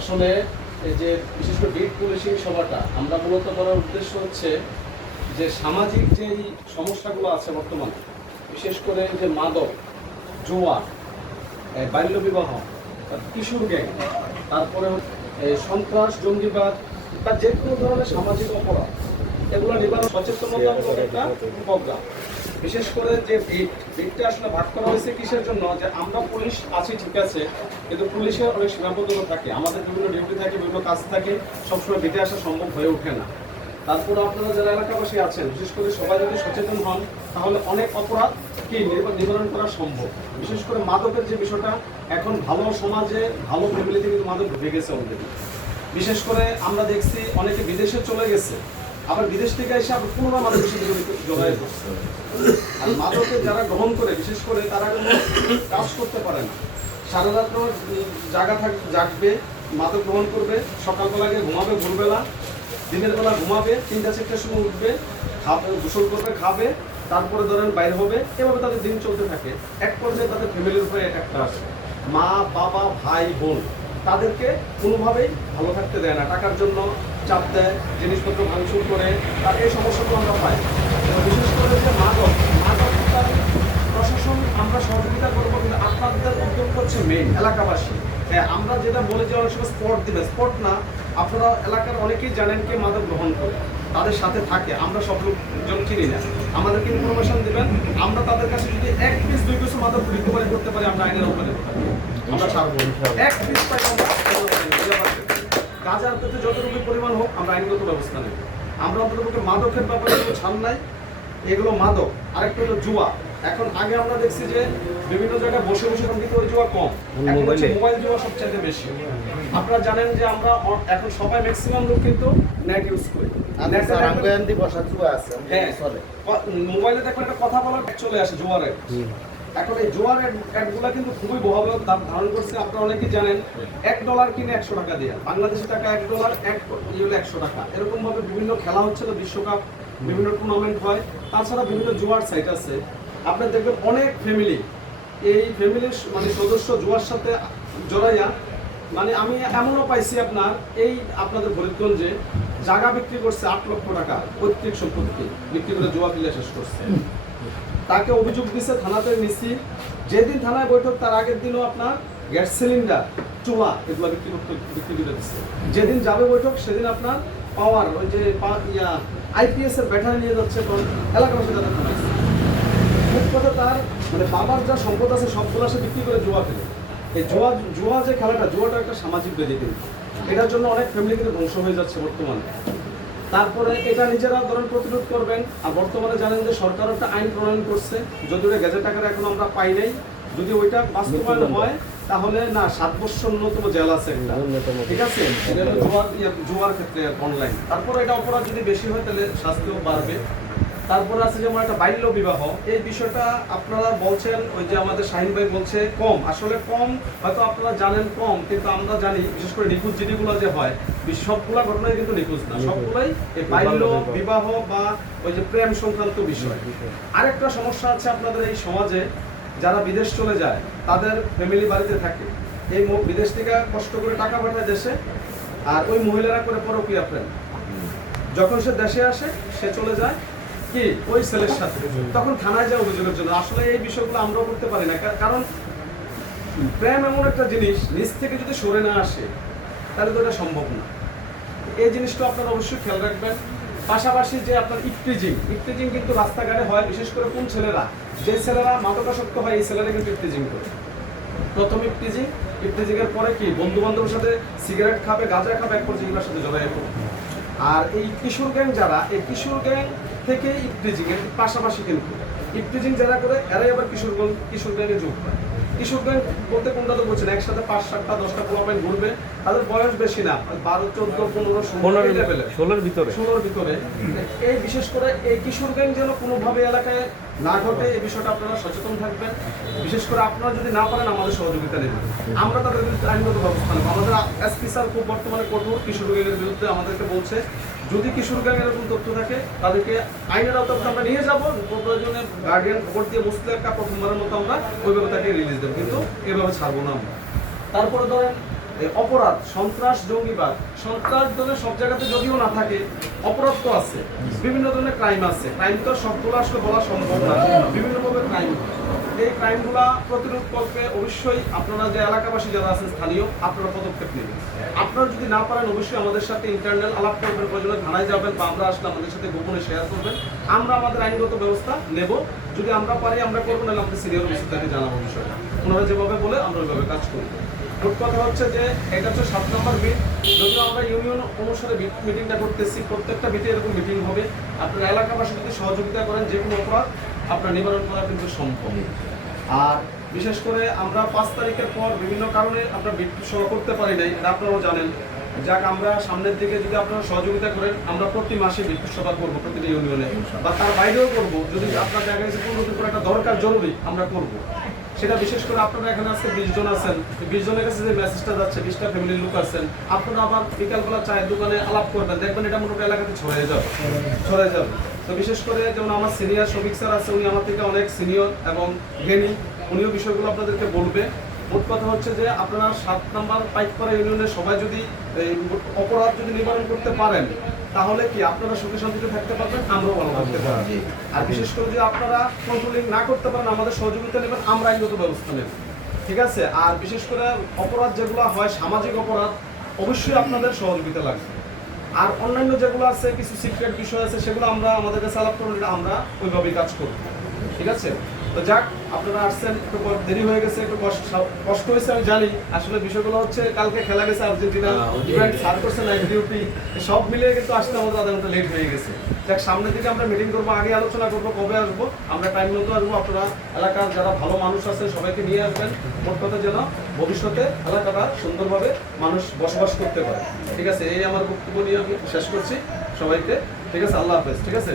আসলে এই যে বিশেষ করে বিট পুলিশিং সভাটা আমরা মূলত করার উদ্দেশ্য হচ্ছে যে সামাজিক যেই সমস্যাগুলো আছে বর্তমানে, বিশেষ করে যে মাদক, জুয়া, বাল্যবিবাহ, কিশোর গ্যাং, তারপরে সন্ত্রাস, জঙ্গিবাদ বা যে কোনো ধরনের সামাজিক অপরাধ, এগুলো নিবারণ সচেতনতামূলক একটা প্রোগ্রাম। বিশেষ করে যে বিটটা আসলে ভাগ করা হয়েছে কিসের জন্য, যে আমরা পুলিশ আছি ঠিক আছে, কিন্তু পুলিশের অনেক সীমাবদ্ধতা থাকে, আমাদের বিভিন্ন ডিউটি থাকে, বিভিন্ন কাজ থাকে, সবসময় বিটে আসা সম্ভব হয়ে ওঠে না। তারপরে আপনারা যারা এলাকাবাসী আছেন, বিশেষ করে সবাই যদি সচেতন হন, তাহলে অনেক অপরাধ কি নিবারণ করা সম্ভব। বিশেষ করে মাদকের যে বিষয়টা, এখন ভালো সমাজে ভালো ফ্যামিলিতে কিন্তু মাদক ঢুকে গেছে অলরেডি। বিশেষ করে আমরা দেখছি অনেকে বিদেশে চলে গেছে, আবার বিদেশ থেকে এসে আবার পুনরায় মাদকের সাথে জড়ায় করছে। আর মাদকে যারা গ্রহণ করে, বিশেষ করে তারা কোনো কাজ করতে পারে না, সারা রাত জাগবে, মাদক গ্রহণ করবে, সকালবেলা গিয়ে ঘুমাবে, ভোরবেলা দিনের বেলা ঘুমাবে, 3টা-4টার সময় উঠবে, খাবে, গোসল করবে, খাবে, তারপরে ধরেন বাইরে হবে, এভাবে তাদের দিন চলতে থাকে। এক পর্যায়ে তাদের ফ্যামিলির উপরে একটা আসে, মা, বাবা, ভাই, বোন, তাদেরকে কোনোভাবেই ভালো থাকতে দেয় না, টাকার জন্য চাপ দেয়, জিনিসপত্র ভাঙচুর করে, তার এই সমস্যাগুলো আমরা পাই। বিশেষ করে যে মাদক প্রশাসন আমরা সহযোগিতা করবো, কিন্তু আপনাদের উদ্যোগ হচ্ছে মেইন এলাকাবাসী। হ্যাঁ, আমরা যেটা বলে যে অনেক সময় স্পট দিবে, স্পট না, আপনারা এলাকার অনেকেই জানেন কে মাদক গ্রহণ করে, তাদের সাথে থাকে, আমরা সব লোকজন চিনি না, আমাদেরকে ইনফরমেশন দেবেন, আমরা তাদের কাছে যদি 1 পিস 2 পিস মাদক রিকভারি করতে পারি, আমরা আইনের উপরে আমরা ছাড়বো। 1 পিস পাই আমরা গাঁজার পেতে যতটুকু পরিমাণ হোক আমরা আইনগত ব্যবস্থা নেব। আমরা অন্ততপক্ষে মাদকের ব্যাপারে কোনো ছাড় নাই, এগুলো মাদক। আরেকটা হলো জুয়া। এখন আগে আমরা দেখছি যে বিভিন্ন জায়গায় বসে বসে কিন্তু ওই জুয়া কম, এখন হচ্ছে মোবাইল জুয়া সবচেয়ে বেশি। আপনারা জানেন যে আমরা এখন সবাই ম্যাক্সিমাম লোক কিন্তু নেট ইউজ করি, মোবাইলে দেখবেন একটা কথা বলার চলে আসে জুয়ার অ্যাড। এখন এই জুয়ার অ্যাডগুলো কিন্তু খুবই ভয়াবহ ধারণ করছে। আপনারা অনেকেই জানেন $1 কিনে 100 টাকা দিয়ে, বাংলাদেশি টাকা $1, হলো 100 টাকা। এরকম ভাবে বিভিন্ন খেলা হচ্ছে, তো বিশ্বকাপ, বিভিন্ন টুর্নামেন্ট হয়, তাছাড়া বিভিন্ন জুয়ার সাইট আছে। আপনার দেখবেন অনেক ফ্যামিলি, এই ফ্যামিলির মানে সদস্য জুয়ার সাথে জড়াইয়া, মানে আমি এমনও পাইছি আপনার এই আপনাদের ফরিদগঞ্জে জায়গা বিক্রি করছে 8 লক্ষ টাকা, পৈতৃক সম্পত্তি বিক্রি করে জুয়া খেলে শেষ করছে। তাকে অভিযোগ দিচ্ছে, থানাতে নিছি, যেদিন থানায় বৈঠক তার আগের দিনও আপনার গ্যাস সিলিন্ডার, চুলা, এগুলো বিক্রি করে দিচ্ছে। যেদিন যাবে বৈঠক সেদিন আপনার পাওয়ার ওই যে আইপিএস এর ব্যাটারি নিয়ে যাচ্ছে, তখন এলাকাবাসী তাদের থানাইছে। খুব কথা, তার মানে বাবার যা সম্পদ আছে সবগুলো সে বিক্রি করে জুয়া খেলে। এই জুয়া যে খেলাটা, জুয়াটা একটা সামাজিক ব্যাধি, কিন্তু এটার জন্য অনেক ফ্যামিলি কিন্তু ধ্বংস হয়ে যাচ্ছে বর্তমানে। তারপরে এটা নিজেরা ধরেন প্রতিরোধ করবেন। আর বর্তমানে জানেন যে সরকার একটা আইন প্রণয়ন করছে, যদিও গেজেট আকারে এখন আমরা পাই নাই, যদি ওইটা বাস্তবায়ন হয় তাহলে না 7 বছর ন্যূনতম জেল আছে একটা, ঠিক আছে, জুয়ার ক্ষেত্রে অনলাইন। তারপরে এটা অপরাধ যদি বেশি হয় তাহলে শাস্তিও বাড়বে। তারপরে আছে যেমন একটা বাল্য বিবাহ, এই বিষয়টা আপনারা বলছেন, ওই যে আমাদের শাহিন ভাই বলছে কম, আসলে কম হয়তো আপনারা জানেন কম, কিন্তু আমরা জানি বিশেষ করে নিখোঁজ জিনিসগুলো যে হয়, সবগুলা ঘটনায় কিন্তু নিখোঁজ না, সবগুলাই এই বাল্য বিবাহ বা ওই যে প্রেম সংক্রান্ত বিষয়। আরেকটা সমস্যা আছে আপনাদের এই সমাজে, যারা বিদেশ চলে যায় তাদের ফ্যামিলি বাড়িতে থাকে, এই বিদেশ থেকে কষ্ট করে টাকা পাঠায় দেশে, আর ওই মহিলারা করে পরকীয়া প্রেম। যখন সে দেশে আসে সে চলে যায় কি ওই ছেলের সাথে, তখন থানায় যায় অভিযোগের জন্য। আসলে এই বিষয়গুলো আমরাও করতে পারি না, কারণ প্রেম এমন একটা জিনিস, নিজ থেকে যদি সরে না আসে তাহলে তো এটা সম্ভব না। এই জিনিসটা আপনারা অবশ্যই খেয়াল রাখবেন। পাশাপাশি যে আপনার ইফটিজিং কিন্তু রাস্তাঘাটে হয়, বিশেষ করে কোন ছেলেরা, যে ছেলেরা মাদকাসক্ত হয় এই ছেলেরা কিন্তু ইফটিজিং করে। প্রথম ইফটিজিং এর পরে কি বন্ধু বান্ধবের সাথে সিগারেট খাবে, গাঁজা খাবে, এক পর্যায়ে এগুলোর সাথে জড়াই পড়বে। আর এই কিশোর গ্যাং যারা, এই কিশোর গ্যাং থেকে ইফটিজিং এর পাশাপাশি কিন্তু ইফটিজিং যারা করে এরাই আবার কিশোর গ্যাংয়ে যোগ হয়। কিশোর গ্যাং বলতে কোনটা তো বলছেন, একসাথে 5, 7টা 10টা পোলাপাইন ঘুরবে, তাদের বয়স বেশি না, 12, 14, 15, 16 ভিতরে। এই বিশেষ করে এই কিশোর গ্যাং যেন কোনোভাবে এলাকায় না ঘটে, এই বিষয়টা আপনারা সচেতন থাকবেন। বিশেষ করে আপনারা যদি না পারেন আমাদের সহযোগিতা নেবেন, আমরা তাদের বিরুদ্ধে আইনগত ব্যবস্থা নেব। আমাদের এসপি স্যার খুব বর্তমানে কঠোর কিশোর গ্যাংয়ের বিরুদ্ধে আমাদেরকে বলছে, যদি কিশোর গ্যাং এরকম তথ্য থাকে তাদেরকে আইনের আওতায় আমরা নিয়ে যাবো, প্রয়োজনে গার্ডিয়ান খবর দিয়ে বসতে একটা প্রথমবারের মতো আমরা ওইভাবে তাকে রিলিজ দেবো, কিন্তু এভাবে ছাড়বো না আমরা। তারপরে ধরেন এই অপরাধ, সন্ত্রাস, জঙ্গিবাদ, সন্ত্রাস ধরনের সব জায়গাতে যদিও না থাকে, অপরাধ তো আছে, বিভিন্ন ধরনের ক্রাইম আছে। ক্রাইম তো সবগুলো আসলে বলা সম্ভব না, বিভিন্ন ধরনের ক্রাইম। এই ক্রাইমগুলা প্রতিরোধ করতে অবশ্যই আপনারা যে এলাকাবাসী যারা আছেন স্থানীয়, আপনারা পদক্ষেপ নেবেন। আপনারা যদি না পারেন অবশ্যই আমাদের সাথে ইন্টারনাল আলাপ করবেন, প্রয়োজনে থানায় যাবেন বা আমরা আসলে আমাদের সাথে গোপনে শেয়ার করবেন। আমরা আমাদের আইনগত ব্যবস্থা নেব, যদি আমরা পারি আমরা করবো, নাহলে আমাদের সিনিয়র অফিসারকে জানাবো বিষয়টা। ওনারা যেভাবে বলে আমরা ওইভাবে কাজ করবো। মোট কথা হচ্ছে যে এটা হচ্ছে 7 নম্বর মিট। যদিও আমরা ইউনিয়ন অনুসারে মিটিংটা করতেছি, প্রত্যেকটা মিটে এরকম মিটিং হবে। আপনার এলাকাবাসী যদি সহযোগিতা করেন, যে কোনো অপরাধ আপনার নিবারণ করা কিন্তু সম্ভব। আর বিশেষ করে আমরা 5 তারিখের পর বিভিন্ন কারণে আমরা বিদ্যুৎ সভা করতে পারি নাই, এটা আপনারাও জানেন। যাক, আমরা সামনের দিকে যদি আপনারা সহযোগিতা করেন, আমরা প্রতি মাসে বিদ্যুৎ সভা করবো প্রতিটি ইউনিয়নে, বা তার বাইরেও করবো। যদি আপনার জায়গায় এসে কোনো করে একটা দরকার জরুরি, আমরা করবো সেটা। বিশেষ করে আপনারা এখানে আজকে 20 জন আছেন, 20 জনের কাছে যে মেসেজটা যাচ্ছে, 20টা ফ্যামিলির লোক আছেন, আপনারা আবার বিকালবেলা চায়ের দোকানে আলাপ করবেন, দেখবেন এটা মোটামুটি এলাকাতে ছড়িয়ে যাবে। তো বিশেষ করে যেমন আমার সিনিয়র শফিক স্যার আছে, উনি আমার থেকে অনেক সিনিয়র এবং জ্ঞানী, উনিও বিষয়গুলো আপনাদেরকে বলবে। মোট কথা হচ্ছে যে আপনারা 7 নম্বর পাইকপাড়া ইউনিয়নের সবাই যদি অপরাধ যদি নিবারণ করতে পারেন, তাহলে কি আপনারা সুখে শান্তিতে থাকতে পারবেন, আমরাও ভালো থাকতে পারবো। আর বিশেষ করে যদি আপনারা কন্ট্রোলিং না করতে পারেন, আমাদের সহযোগিতা নেবেন, আমরা আইনগত ব্যবস্থা নেব, ঠিক আছে। আর বিশেষ করে অপরাধ যেগুলো হয়, সামাজিক অপরাধ, অবশ্যই আপনাদের সহযোগিতা লাগবে। আর অন্যান্য যেগুলো আছে, কিছু সিক্রেট বিষয় আছে, সেগুলো আমরা আমাদের কাছে আলাপ করলে আমরা ওইভাবেই কাজ করব, ঠিক আছে। তো যাক, আপনারা আসছেন, একটু দেরি হয়ে গেছে, একটু কষ্ট হয়েছে আমি জানি। আসলে বিষয়গুলো হচ্ছে কালকে খেলা গেছে আর্জেন্টিনা, ইভেন্ট সার করছে নাইট ডিউটি, সব মিলিয়ে কিন্তু আসতে আমাদের আধা ঘন্টা লেট হয়ে গেছে। যাক, সামনের দিকে আমরা মিটিং করবো, আগে আলোচনা করবো কবে আসবো, আমরা টাইম মতো আসবো। আপনারা এলাকার যারা ভালো মানুষ আছে সবাইকে নিয়ে আসবেন, মোট কথা যেন ভবিষ্যতে এলাকাটা সুন্দরভাবে মানুষ বসবাস করতে পারে, ঠিক আছে। এই আমার বক্তব্য নিয়ে আমি শেষ করছি সবাইকে, ঠিক আছে। আল্লাহ হাফেজ, ঠিক আছে।